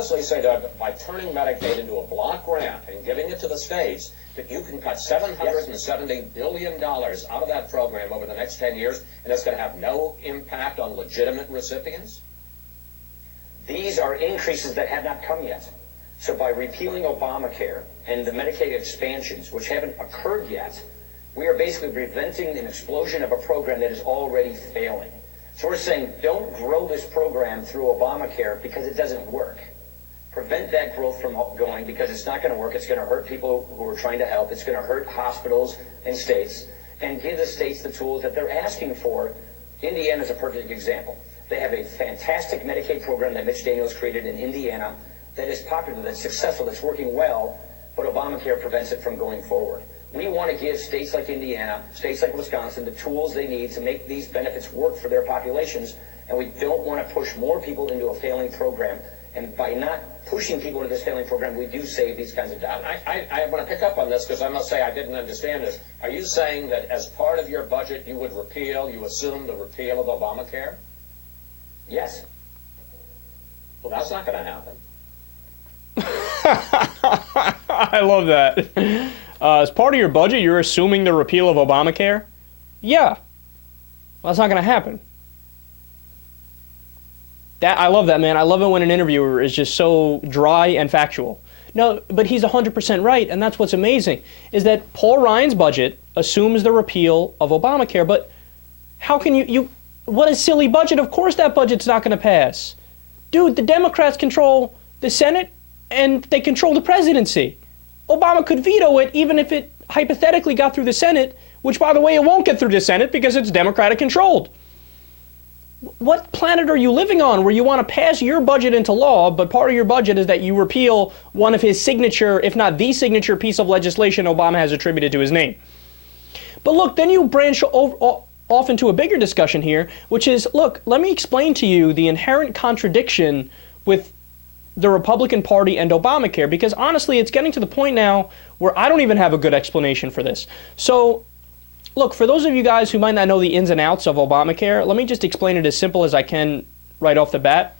honestly say, Doug, by turning Medicaid into a block grant and giving it to the states, that you can cut $770 billion out of that program over the next 10 years, and it's going to have no impact on legitimate recipients? These are increases that have not come yet. So by repealing Obamacare and the Medicaid expansions, which haven't occurred yet, we are basically preventing an explosion of a program that is already failing. So we're saying don't grow this program through Obamacare because it doesn't work. Prevent that growth from going because it's not going to work. It's going to hurt people who are trying to help. It's going to hurt hospitals and states, and give the states the tools that they're asking for. Indiana is a perfect example. They have a fantastic Medicaid program that Mitch Daniels created in Indiana that is popular, that's successful, that's working well, but Obamacare prevents it from going forward. We want to give states like Indiana, states like Wisconsin, the tools they need to make these benefits work for their populations, and we don't want to push more people into a failing program. And by not pushing people into this failing program, we do save these kinds of dollars. I want to pick up on this because I must say I didn't understand this. Are you saying that as part of your budget you would you assume the repeal of Obamacare? Yes. Well, that's not going to happen. I love that. As part of your budget, you're assuming the repeal of Obamacare? Yeah. Well, that's not going to happen. I love that, man. I love it when an interviewer is just so dry and factual. No, but he's 100% right, and that's what's amazing, is that Paul Ryan's budget assumes the repeal of Obamacare, but how can you what a silly budget. Of course that budget's not going to pass. Dude, the Democrats control the Senate, and they control the presidency. Obama could veto it even if it hypothetically got through the Senate, which, by the way, it won't get through the Senate because it's Democratic controlled. What planet are you living on where you want to pass your budget into law, but part of your budget is that you repeal one of his signature, if not the signature piece of legislation Obama has attributed to his name? But look, then you branch off into a bigger discussion here, which is, look, let me explain to you the inherent contradiction with the Republican Party and Obamacare, because honestly, it's getting to the point now where I don't even have a good explanation for this. So, look, for those of you guys who might not know the ins and outs of Obamacare, let me just explain it as simple as I can right off the bat.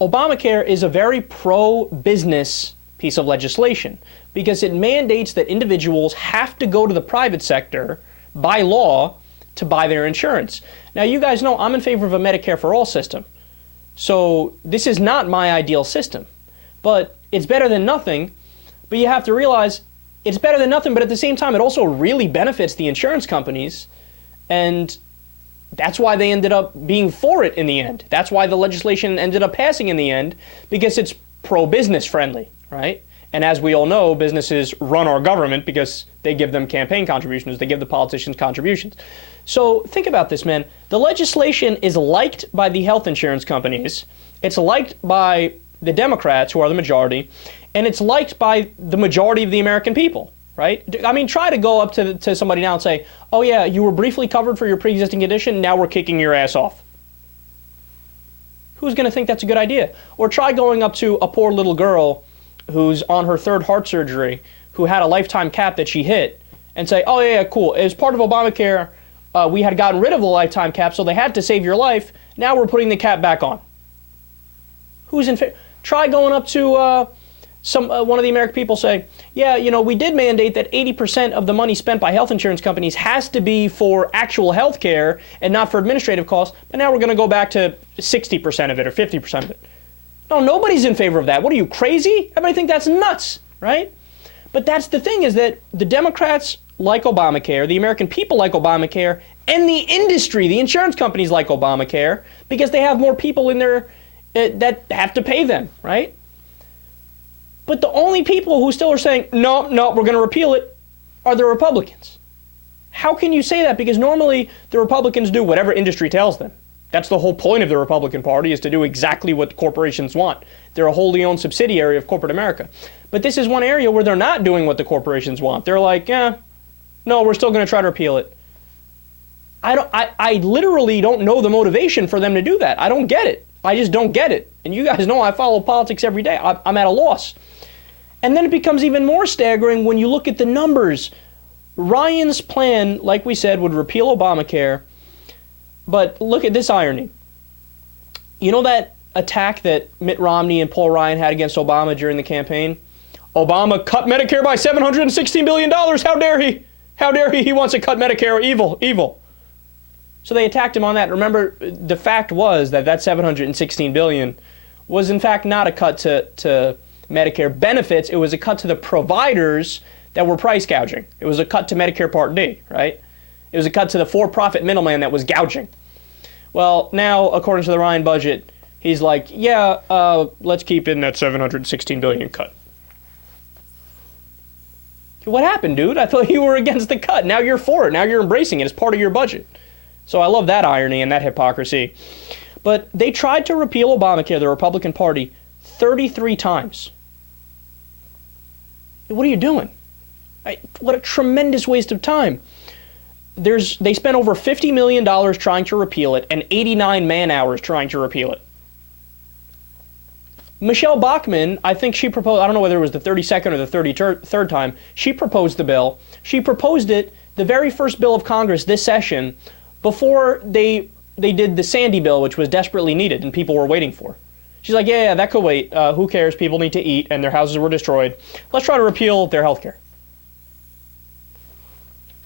Obamacare is a very pro-business piece of legislation because it mandates that individuals have to go to the private sector by law to buy their insurance. Now, you guys know I'm in favor of a Medicare for all system. So this is not my ideal system, but it's better than nothing. But you have to realize it's better than nothing, but at the same time, it also really benefits the insurance companies. And that's why they ended up being for it in the end. That's why the legislation ended up passing in the end, because it's pro-business friendly, right? And as we all know, businesses run our government because they give them campaign contributions, they give the politicians contributions. So think about this, man. The legislation is liked by the health insurance companies, it's liked by the Democrats, who are the majority, and it's liked by the majority of the American people, right? I mean, try to go up to somebody now and say, oh yeah, you were briefly covered for your pre-existing condition, now we're kicking your ass off. Who's going to think that's a good idea? Or try going up to a poor little girl who's on her third heart surgery, who had a lifetime cap that she hit, and say, oh yeah, cool, as part of Obamacare, we had gotten rid of the lifetime cap, so they had to save your life, now we're putting the cap back on. Who's in favor? Try going up to one of the American people say, yeah, you know, we did mandate that 80% of the money spent by health insurance companies has to be for actual health care and not for administrative costs, but now we're going to go back to 60% of it or 50% of it. No, nobody's in favor of that. What are you, crazy? Everybody think that's nuts, right? But that's the thing, is that the Democrats like Obamacare, the American people like Obamacare, and the industry, the insurance companies like Obamacare, because they have more people in there that have to pay them, right? But the only people who still are saying, no, we're going to repeal it, are the Republicans. How can you say that? Because normally the Republicans do whatever industry tells them. That's the whole point of the Republican Party, is to do exactly what corporations want. They're a wholly owned subsidiary of corporate America. But this is one area where they're not doing what the corporations want. They're like, no, we're still going to try to repeal it. I literally don't know the motivation for them to do that. I don't get it. I just don't get it. And you guys know I follow politics every day. I'm at a loss. And then it becomes even more staggering when you look at the numbers. Ryan's plan, like we said, would repeal Obamacare. But look at this irony. You know that attack that Mitt Romney and Paul Ryan had against Obama during the campaign? Obama cut Medicare by $716 billion. How dare he? How dare he? He wants to cut Medicare. Evil, evil. So they attacked him on that. Remember, the fact was that $716 billion was in fact not a cut to Medicare benefits. It was a cut to the providers that were price gouging. It was a cut to Medicare Part D, right? It was a cut to the for-profit middleman that was gouging. Well, now, according to the Ryan budget, he's like, yeah, let's keep in that $716 billion cut. What happened, dude? I thought you were against the cut. Now you're for it. Now you're embracing it as part of your budget. So I love that irony and that hypocrisy. But they tried to repeal Obamacare, the Republican Party, 33 times. What are you doing? What a tremendous waste of time. They spent over $50 million trying to repeal it and 89 man-hours trying to repeal it. Michelle Bachmann, I think she proposed, I don't know whether it was the 32nd or the 33rd time, she proposed the bill. She proposed it, the very first bill of Congress this session, before they did the Sandy bill, which was desperately needed and people were waiting for. She's like, yeah, that could wait. Who cares? People need to eat and their houses were destroyed. Let's try to repeal their health care.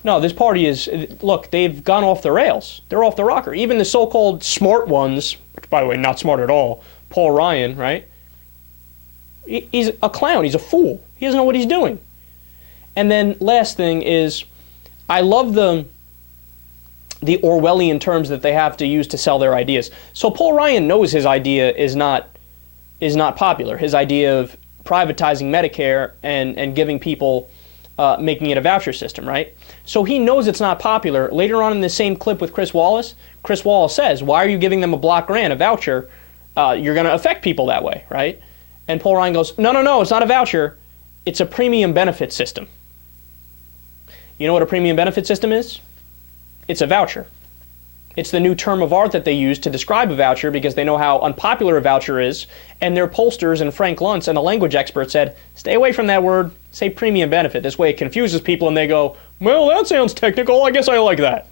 No, this party is, look, they've gone off the rails. They're off the rocker. Even the so-called smart ones, which, by the way, not smart at all, Paul Ryan, right? He's a clown. He's a fool. He doesn't know what he's doing. And then last thing is, I love the Orwellian terms that they have to use to sell their ideas. So Paul Ryan knows his idea is not popular. His idea of privatizing Medicare and giving people, making it a voucher system, right? So he knows it's not popular. Later on in the same clip with Chris Wallace says, why are you giving them a block grant, a voucher? You're going to affect people that way, right? And Paul Ryan goes, no, it's not a voucher. It's a premium benefit system. You know what a premium benefit system is? It's a voucher. It's the new term of art that they use to describe a voucher because they know how unpopular a voucher is. And their pollsters and Frank Luntz and a language expert said, stay away from that word, say premium benefit. This way it confuses people and they go, well, that sounds technical. I guess I like that.